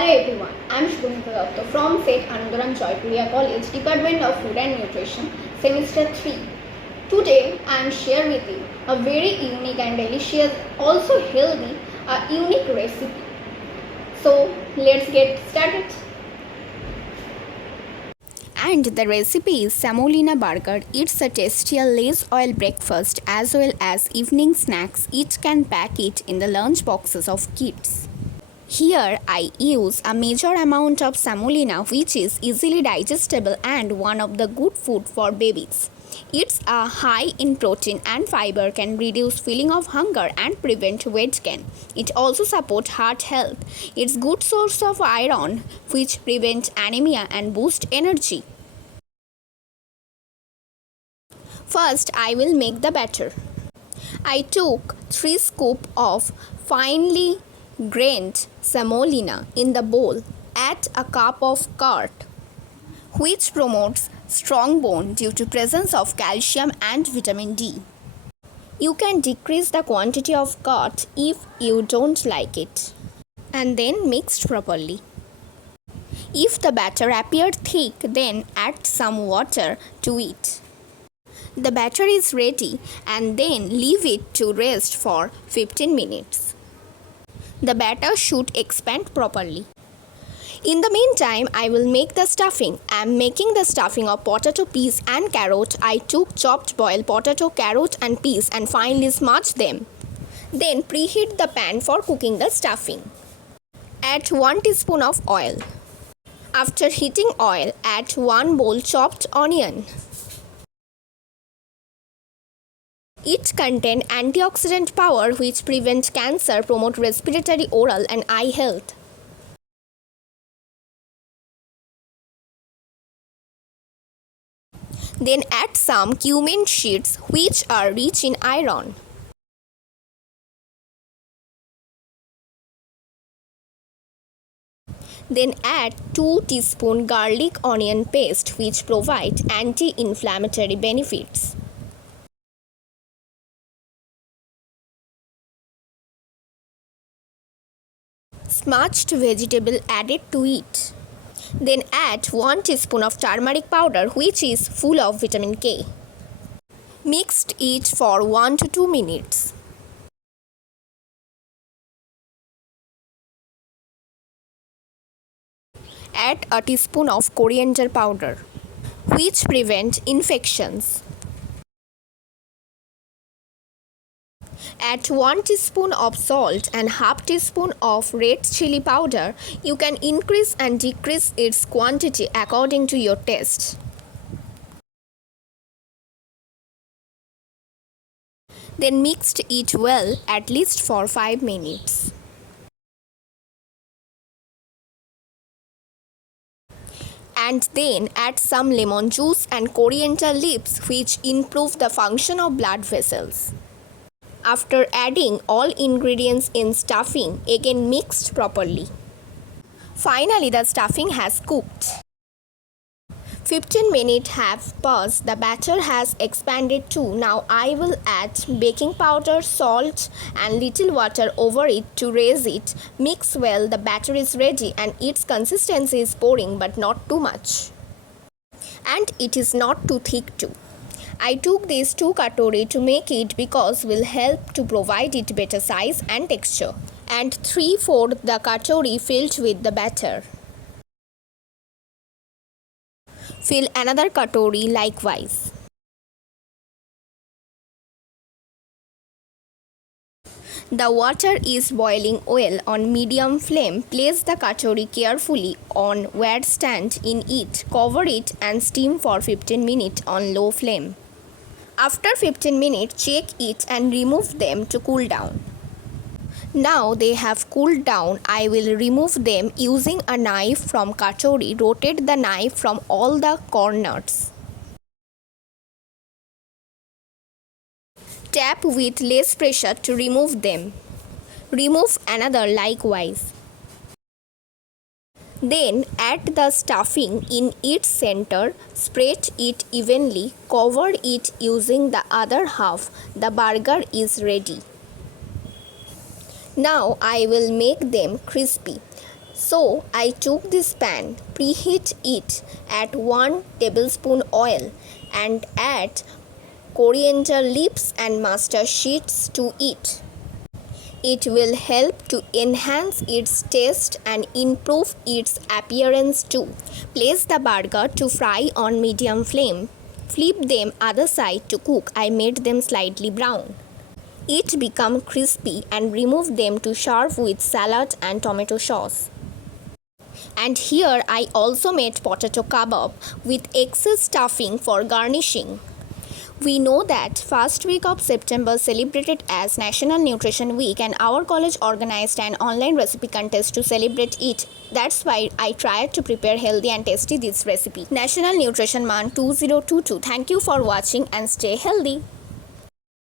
Hello everyone, I am Shubhamika Dutta from St. Anandaram Joypuria College, Department of Food and Nutrition, Semester 3. Today I am sharing with you a very unique and delicious, also healthy, unique recipe. So let's get started. And the recipe is Semolina Burger. It's a tasty less oil breakfast as well as evening snacks. Each can pack it in the lunch boxes of kids. Here I use a major amount of semolina, which is easily digestible and one of the good food for babies. It's a high in protein and fiber, can reduce feeling of hunger and prevent weight gain. It also supports heart health. It's good source of iron, which prevents anemia and boost energy. First, I will make the batter. I took 3 scoops of finely grained semolina in the bowl. Add a cup of curd, which promotes strong bone due to presence of calcium and vitamin D. You can decrease the quantity of curd if you don't like it, and then mix properly. If the batter appeared thick, then add some water to it. The batter is ready and then leave it to rest for 15 minutes. The batter should expand properly. In the meantime, I will make the stuffing. I am making the stuffing of potato, peas and carrot. I took chopped boiled potato, carrot and peas and finely smashed them. Then preheat the pan for cooking the stuffing. Add 1 teaspoon of oil. After heating oil, add 1 bowl chopped onion. It contains antioxidant power which prevents cancer, promote respiratory, oral and eye health. Then add some cumin seeds which are rich in iron. Then add 2 teaspoons garlic onion paste which provides anti-inflammatory benefits. Smashed vegetable added to it. Then add 1 teaspoon of turmeric powder which is full of vitamin K. Mixed it for 1 to 2 minutes. Add a teaspoon of coriander powder which prevents infections. Add 1 teaspoon of salt and half teaspoon of red chili powder. You can increase and decrease its quantity according to your taste. Then mix it well at least for 5 minutes. And then add some lemon juice and coriander leaves which improve the function of blood vessels. After adding all ingredients in stuffing, again mixed properly. Finally, the stuffing has cooked. 15 minutes have passed. The batter has expanded too. Now I will add baking powder, salt and little water over it to raise it. Mix well. The batter is ready and its consistency is pouring but not too much. And it is not too thick too. I took these 2 katori to make it because will help to provide it better size and texture. And 3/4 the katori filled with the batter. Fill another katori likewise. The water is boiling well on medium flame. Place the katori carefully on wet stand in it. Cover it and steam for 15 minutes on low flame. After 15 minutes, check it and remove them to cool down. Now they have cooled down. I will remove them using a knife from katori. Rotate the knife from all the corners. Tap with less pressure to remove them. Remove another likewise. Then add the stuffing in its center, spread it evenly, cover it using the other half. The burger is ready. Now I will make them crispy. So I took this pan, preheat it at 1 tablespoon oil and add coriander leaves and mustard seeds to it. It will help to enhance its taste and improve its appearance too. Place the burger to fry on medium flame. Flip them other side to cook. I made them slightly brown. It become crispy and remove them to serve with salad and tomato sauce. And here I also made potato kebab with excess stuffing for garnishing. We know that first week of September celebrated as National Nutrition Week and our college organized an online recipe contest to celebrate it. That's why I tried to prepare healthy and tasty this recipe. National Nutrition Month 2022. Thank you for watching and stay healthy.